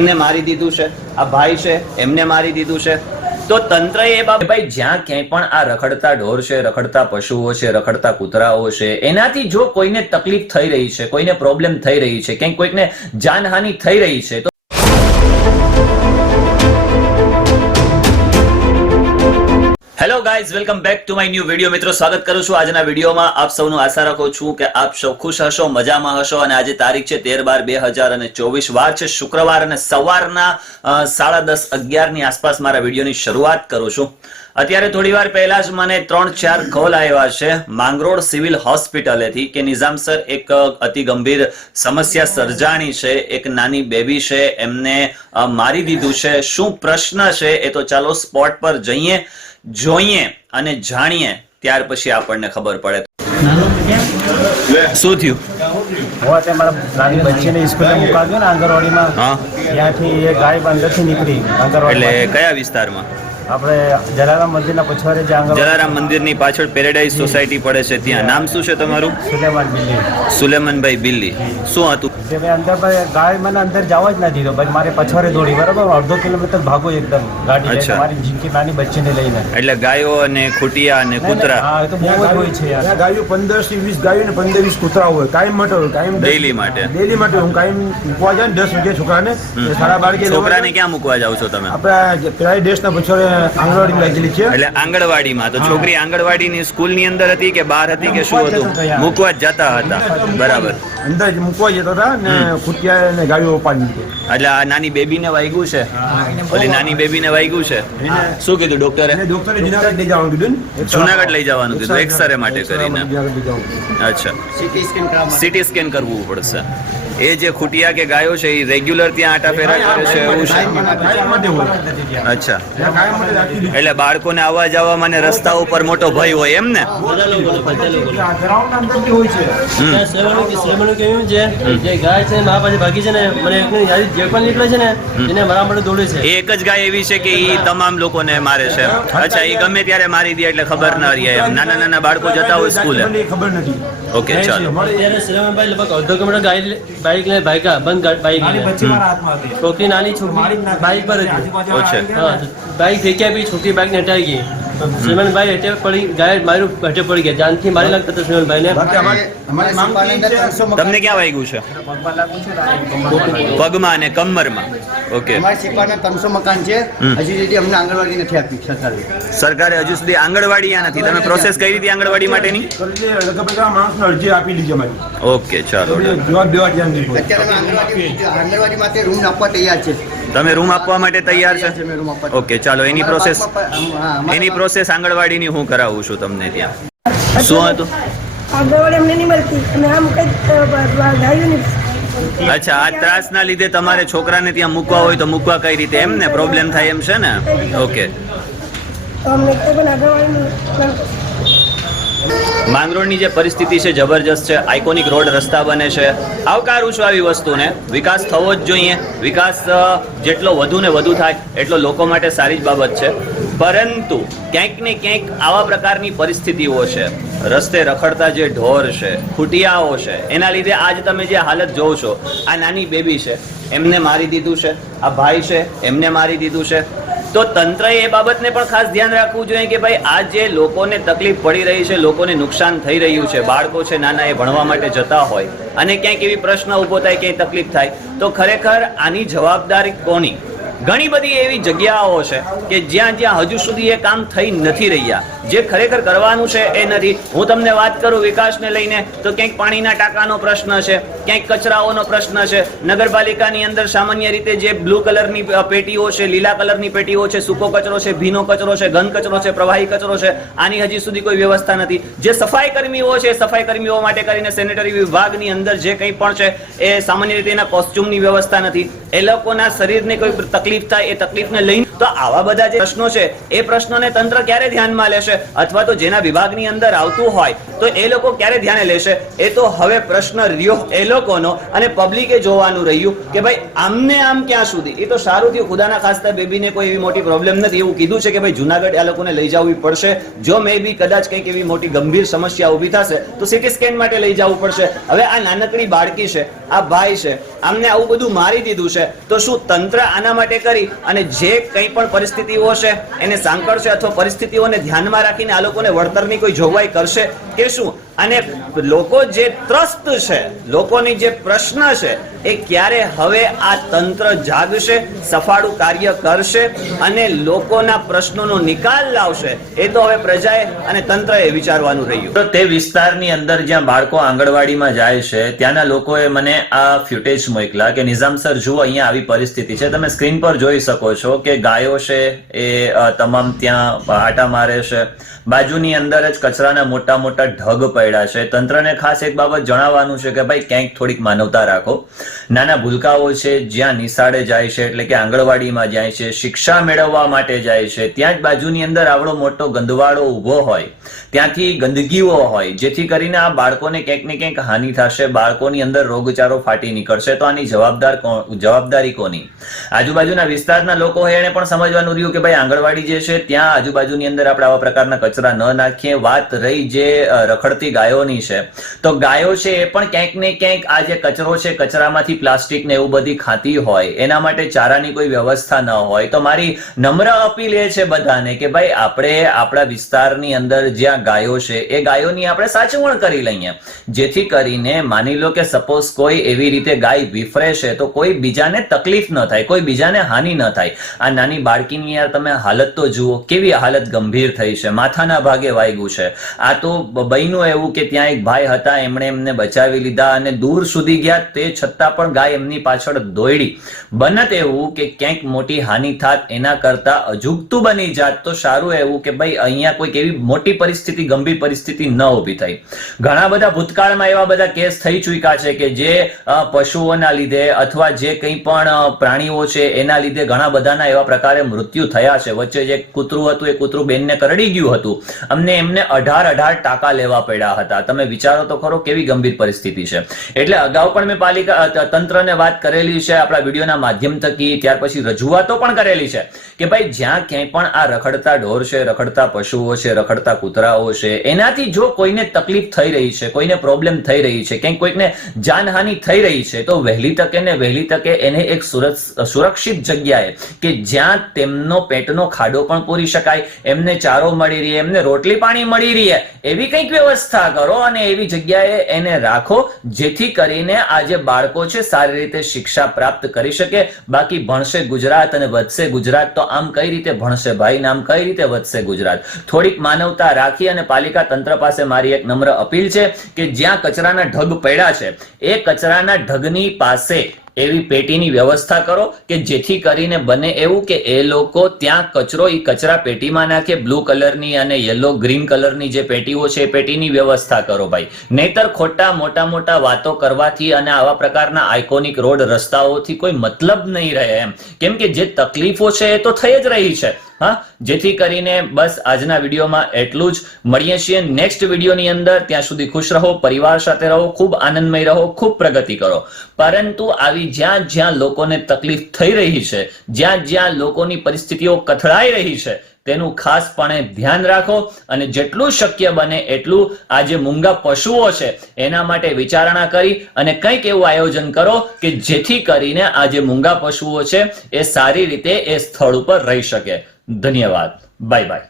ને મારી દીધું છે, આ ભાઈ છે એમને મારી દીધું છે. તો તંત્ર એ ભાઈ જ્યાં ક્યાંય પણ આ રખડતા ઢોર છે, રખડતા પશુઓ છે, રખડતા કૂતરાઓ છે, એનાથી જો કોઈને તકલીફ થઈ રહી છે, કોઈને પ્રોબ્લેમ થઈ રહી છે, ક્યાંક કોઈને જાનહાનિ થઈ રહી છે, તો hello guys, welcome back to my new video. મિત્રો, સ્વાગત કરું છું આજના વિડીયોમાં. આપ સૌનું આશા રાખું છું કે આપ સૌ ખુશ હશો, મજામાં હશો. અને આજે તારીખ છે 13/12/2024, વાર છે શુક્રવાર અને સવારના 10:30-11 ની આસપાસ મારા વિડીયોની શરૂઆત કરું છું. અત્યારે થોડી વાર પહેલા જ મને 3-4 કોલ આવ્યા છે માંગરોળ સિવિલ હોસ્પિટલેથી કે નિઝામ સર, એક અતિ ગંભીર સમસ્યા સર્જાણી છે, એક નાની બેબી છે, એમને મારી દીધું છે. શું પ્રશ્ન છે એ તો ચાલો સ્પોટ પર જઈએ, જોઈએ અને જાણીએ, ત્યાર પછી આપણને ખબર પડે. શું થયું? મારા નાની બચ્ચીને સ્કૂલે મુકાવ્યો ને આંગણવાડીમાં, ત્યાંથી એ ગાય અંદરથી નીકળી આંગણવાડી. એટલે કયા વિસ્તારમાં? આપણે જલારામ મંદિરના પછવાડે જે જલારામ મંદિરની પાછળ પેરેડાઇઝ સોસાયટી પડે છે, ત્યાં. નામ શું છે તમારું? સુલેમાન બિલ્લી. સુલેમાનભાઈ બિલ્લી. શું હતું? અંદર ગાય મને અંદર જવા જ ના દીધો. ભાઈ મારે પછવાડે દોડી, બરાબર, 1.5 કિલોમીટર ભાગો એકદમ ગાડી, મારી જીંકી નાની બચ્ચીને લઈને. એટલે ગાયો અને ખૂટિયા અને કૂતરા, હા, તો બહુ જ હોય છે યાર. ગાયો 15-20 ગાયો ને 15-20 કૂતરા હોય કાયમ માટે, કાયમ ડેલી માટે. હું કાયમ મૂકવા જાય 10 વાગે છોકરાને 12:30. છોકરાને ક્યાં મૂકવા જાવ છો તમે? આપડા પ્રાઇવેટ દેશના પછવાડે આંગણવાડી લાગેલી છે. એટલે આંગણવાડીમાં. તો છોકરી આંગણવાડીની સ્કૂલની અંદર હતી કે બહાર હતી કે શું હતું? મૂકવા જ જતા હતા, બરાબર. અંદર મૂકવા જતા હતા ને ખૂટિયા ને ગાયો પાડી દીધી. એટલે આ નાની બેબીને વાગ્યું છે, ઓલી નાની બેબીને વાગ્યું છે. શું કીધું ડોક્ટરે? ડોક્ટરે જુનાગઢ લઈ જવાનું કીધું. જુનાગઢ લઈ જવાનું કીધું, એક્સરે માટે કરીને. અચ્છા, સીટી સ્કેન કરવું પડશે. એ જે ખૂટિયા કે ગાયો છે એ રેગ્યુલર ત્યાં આટા ફેરા કરે છે એવું છે? અચ્છા, એટલે બાળકોને આવવા જવામાં ને રસ્તા ઉપર મોટો ભય હોય એમ ને? એક જ ગાય એવી છે કે એ તમામ લોકોને મારે છે? અચ્છા, એ ગમે ત્યારે મારી દે એટલે ખબર ન રહે એમ? નાના નાના બાળકો જતા હોય સ્કૂલે? ખબર નથી. ઓકે, ચાલો. બાઈક લઈને ભાગ્યા, બંધ બાઈક છોકરી નાની છોકરી બાઈક પર હતી, બાઈક ફેંક્યા બી છોકરી બાઈક ને હટાઈ ગઈ. સુલેમાનભાઈ હેઠે પડી, ગાય મારું હેઠે પડી ગયા, જાનથી મારી લાગતા હતા સુલેમાનભાઈ ને. તમને ક્યાં વાગ્યું છે? પગમાં અને કમરમાં. ઓકે. મકાન છે, હજી સુધી અમને આંગણવાડી નથી આપી સરકારે. હજુ સુધી આંગણવાડી નથી. તમે પ્રોસેસ કરી હતી આંગણવાડી માટેની? માણસને અરજી આપી દીધી અમારી. ઓકે, ચાલો. આંગણવાડી માટે રૂમ આપવા તૈયાર છે. તમે રૂમ આપવા માટે તૈયાર છે? ઓકે, ચાલો. એની પ્રોસેસ આંગણવાડીની હું કરાવું છું તમને ત્યાં. શું હતું? અચ્છા, આ ત્રાસના લીધે તમારે છોકરાને ત્યાં મૂકવા હોય તો મૂકવા કઈ રીતે, એમ ને? પ્રોબ્લેમ થાય એમ છે ને? ઓકે. માંગરોળની જે પરિસ્થિતિ છે જબરજસ્ત છે. આઇકોનિક રોડ રસ્તા બને છે. આવકારું છું આવી વસ્તુને. વિકાસ થવો જ જોઈએ. વિકાસ જેટલો વધુ ને વધુ થાય એટલો લોકો માટે સારી જ બાબત છે. પરંતુ ક્યાંક ને ક્યાંક આવા પ્રકારની પરિસ્થિતિઓ છે. રસ્તે રખડતા જે ઢોર છે, ખૂટિયાઓ છે, એના લીધે આજ તમે જે હાલત જોવો છો, આ નાની બેબી છે એમને મારી દીધું છે, આ ભાઈ છે એમને મારી દીધું છે. તો તંત્રએ એ બાબતને પણ ખાસ ધ્યાન રાખવું જોઈએ કે ભાઈ આ જે લોકોને તકલીફ પડી રહી છે, લોકોને નુકસાન થઈ રહ્યું છે, બાળકો છે નાના એ ભણવા માટે જતા હોય અને ક્યાંક એવી પ્રશ્ન ઉભો થાય, ક્યાંય તકલીફ થાય, તો ખરેખર આની જવાબદારી કોની? ઘણી બધી એવી જગ્યાઓ છે કે જ્યાં હજુ સુધી એ કામ થઈ નથી રહ્યા, જે ખરેખર કરવાનું છે એ નથી. હું તમને વાત કરું વિકાસને લઈને, તો ક્યાંક પાણીના ટાંકાનો પ્રશ્ન છે, ક્યાંક કચરાઓનો પ્રશ્ન છે. નગરપાલિકાની અંદર સામાન્ય રીતે જે બ્લુ કલરની પેટીઓ છે, લીલા કલરની પેટીઓ છે, સૂકો કચરો છે, ભીનો કચરો છે, ઘન કચરો છે, પ્રવાહી કચરો છે, આની હજી સુધી કોઈ વ્યવસ્થા નથી. જે સફાઈ કર્મીઓ છે, સફાઈ કર્મીઓ માટે કરીને સેનેટરી વિભાગની અંદર જે કંઈ પણ છે એ સામાન્ય રીતે એના કોસ્ચ્યુમની વ્યવસ્થા નથી. એ લોકોના શરીરને કોઈ તકલીફ તકલીફ થાય એ તકલીફને લઈને, તો આવા બધા જે પ્રશ્નો છે એ પ્રશ્નોને તંત્ર ક્યારે ધ્યાનમાં લેશે, અથવા તો જેના વિભાગની અંદર આવતું હોય તો એ લોકો ક્યારે ધ્યાને લેશે? એ તો હવે પ્રશ્ન રહ્યો એ લોકોનો, અને પબ્લિકે જોવાનું રહ્યું કે ભાઈ આમને આમ ક્યાં સુધી. એ તો સારું થયું, ખુદાના ખાસ્તા બેબીને કોઈ એવી મોટી પ્રોબ્લેમ નથી, એવું કીધું છે કે ભાઈ જુનાગઢ આ લોકોને લઈ જવું પડશે. જો મે બી કદાચ કંઈક એવી મોટી ગંભીર સમસ્યા ઊભી થશે તો સિટી સ્કેન માટે લઈ જવું પડશે. હવે આ નાનકડી બાળકી છે, આ ભાઈ છે, આમને આવું બધું મારી દીધું છે, તો શું તંત્ર આના માટે કરી અને જે કંઈ પણ પરિસ્થિતિઓ છે એને સાંકળશે, અથવા પરિસ્થિતિઓને ધ્યાનમાં રાખીને આ લોકોને વળતરની કોઈ જોગવાઈ કરશે કે શું? અને લોકો જે ત્રસ્ત છે, લોકોની જે પ્રશ્ન છે, એ ક્યારે હવે આ તંત્ર જાગશે, સફાળું કાર્ય કરશે અને લોકોના પ્રશ્નોનો નિકાલ લાવશે? એ તો હવે પ્રજાએ અને તંત્રએ વિચારવાનું રહ્યું. તો તે વિસ્તારની અંદર જ્યાં બાળકો આંગણવાડીમાં જાય છે ત્યાંના લોકોએ મને આ ફ્યુટેજ મોકલા કે નિઝામ સર જુઓ, અહીંયા આવી પરિસ્થિતિ છે. તમે સ્ક્રીન પર જોઈ શકો છો કે ગાયો છે એ તમામ ત્યાં આટા મારે છે. બાજુની અંદર જ કચરાના મોટા મોટા ઢગ પડ્યા છે. તંત્રને ખાસ એક બાબત જણાવવાનું છે કે ભાઈ ક્યાંક થોડીક માનવતા રાખો. નાના ભૂલકાઓ છે જ્યાં નિશાળે જાય છે, એટલે કે આંગણવાડીમાં જાય છે, શિક્ષા મેળવવા માટે જાય છે, ત્યાં જ બાજુની અંદર આવડો મોટો ગંદવાડો ઊભો હોય, ત્યાંથી ગંદકીઓ હોય, જેથી કરીને આ બાળકોને ક્યાંક ને ક્યાંક હાનિ થશે, બાળકોની અંદર રોગચાળો ફાટી નીકળશે. તો આની જવાબદારી કોની? આજુબાજુના વિસ્તારના લોકો હોય એને પણ સમજવાનું રહ્યું કે ભાઈ આંગણવાડી જે છે ત્યાં આજુબાજુની અંદર આપણે આવા પ્રકારના કચરા ન નાખીએ. વાત રહી જે રખડતી ગાયોની છે, તો ગાયો છે એ પણ ક્યાંક ને ક્યાંક આ જે કચરો છે, કચરામાંથી પ્લાસ્ટિક ને એવું બધી ખાતી હોય, એના માટે ચારાની કોઈ વ્યવસ્થા ન હોય. તો મારી નમ્ર અપીલ એ છે બધાને કે ભાઈ આપણે આપણા વિસ્તારની અંદર જ્યાં ગાયો છે એ ગાયોની આપણે સાચવણ કરી લઈએ, જેથી કરીને માની લો કે સપોઝ કોઈ એવી રીતે ગાય વિફરે છે તો કોઈ બીજાને તકલીફ ન થાય, કોઈ બીજાને હાનિ ન થાય. આ નાની બાળકીની યાર તમે હાલત તો જુઓ, કેવી હાલત ગંભીર થઈ છે, માથાના ભાગે વાગ્યું છે. આ તો બન્યું એવું કે ત્યાં એક ભાઈ હતા, એમણે એમને બચાવી લીધા અને દૂર સુધી ગયા, તે છતાં પણ ગાય એમની પાછળ દોડી. બનત એવું કે ક્યાંક મોટી હાનિ થાત, એના કરતા અજુગતું બની જાત તો સારું એવું કે ભાઈ અહીંયા કોઈક એવી મોટી પરિસ્થિતિ, ગંભીર પરિસ્થિતિ ન ઊભી થઈ. ઘણા બધા ભૂતકાળમાં એવા બધા કેસ થઈ ચૂક્યા છે કે જે પશુઓના લીધે અથવા જે કંઈ પણ પ્રાણીઓ છે એના લીધે ઘણા બધાના એવા પ્રકારે મૃત્યુ થયા છે. વચ્ચે જે કૂતરું હતું એ કૂતરું બેનને કરડી ગયું હતું, એમને 18 ટાંકા લેવા પડ્યા હતા. તમે વિચારો તો ખરો કેવી ગંભીર પરિસ્થિતિ છે. એટલે અગાઉ પણ મેં પાલિકા તંત્રને વાત કરેલી છે આપણા વિડીયોના માધ્યમ થકી, ત્યાર પછી રજૂઆતો પણ કરેલી છે કે ભાઈ જ્યાં ક્યાંય પણ આ રખડતા ઢોર છે, રખડતા પશુઓ છે, રખડતા કૂતરાઓ છે, એનાથી જો કોઈને તકલીફ થઈ રહી છે, કોઈને પ્રોબ્લેમ થઈ રહી છે, ક્યાંક કોઈકને જાનહાનિ થઈ રહી છે, તો વહેલી તકે એને એક સુરક્ષિત જગ્યાએ કે જ્યાં તેમનો પેટનો ખાડો પણ પૂરી શકાય, એમને ચારો મળી રહે, એમને રોટલી પાણી મળી રહે, એવી કંઈક વ્યવસ્થા કરો અને એવી જગ્યાએ એને રાખો, જેથી કરીને આ જે બાળકો છે સારી રીતે શિક્ષા પ્રાપ્ત કરી શકે. બાકી ભણશે ગુજરાત અને વધશે ગુજરાત, તો આમ કઈ રીતે ભણશે ભાઈ, આમ કઈ રીતે વધશે ગુજરાત? થોડીક માનવતા રાખી અને પાલિકા તંત્ર પાસે મારી એક નમ્ર અપીલ છે કે જ્યાં કચરાના ઢગ પડ્યા છે એ કચરાના ઢગની પાસે એવી પેટીની વ્યવસ્થા કરો કે જેથી કરીને બને એવું કે એ લોકો ત્યાં કચરો એ કચરા પેટીમાં નાખે. બ્લુ કલરની અને યલો ગ્રીન કલરની જે પેટીઓ છે એ પેટીની વ્યવસ્થા કરો ભાઈ. નહીતર ખોટા મોટા વાતો કરવાથી અને આવા પ્રકારના આઇકોનિક રોડ રસ્તાઓથી કોઈ મતલબ નહીં રહે એમ. કેમ કે જે તકલીફો છે એ તો થઈ જ રહી છે. હા, જેથી કરીને બસ આજના વિડીયોમાં એટલું જ. મળીએ છીએ નેક્સ્ટ વિડીયોની અંદર. ત્યાં સુધી ખુશ રહો, પરિવાર સાથે રહો, ખૂબ આનંદમય રહો, ખૂબ પ્રગતિ કરો. પરંતુ આવી જ્યાં લોકોને તકલીફ થઈ રહી છે, જ્યાં લોકોની પરિસ્થિતિઓ કથળાઈ રહી છે, તેનું ખાસપણે ધ્યાન રાખો અને જેટલું શક્ય બને એટલું આ જે મૂંગા પશુઓ છે એના માટે વિચારણા કરી અને કંઈક એવું આયોજન કરો કે જેથી કરીને આ જે મૂંગા પશુઓ છે એ સારી રીતે એ સ્થળ ઉપર રહી શકે. ધન્યવાદ. Bye bye.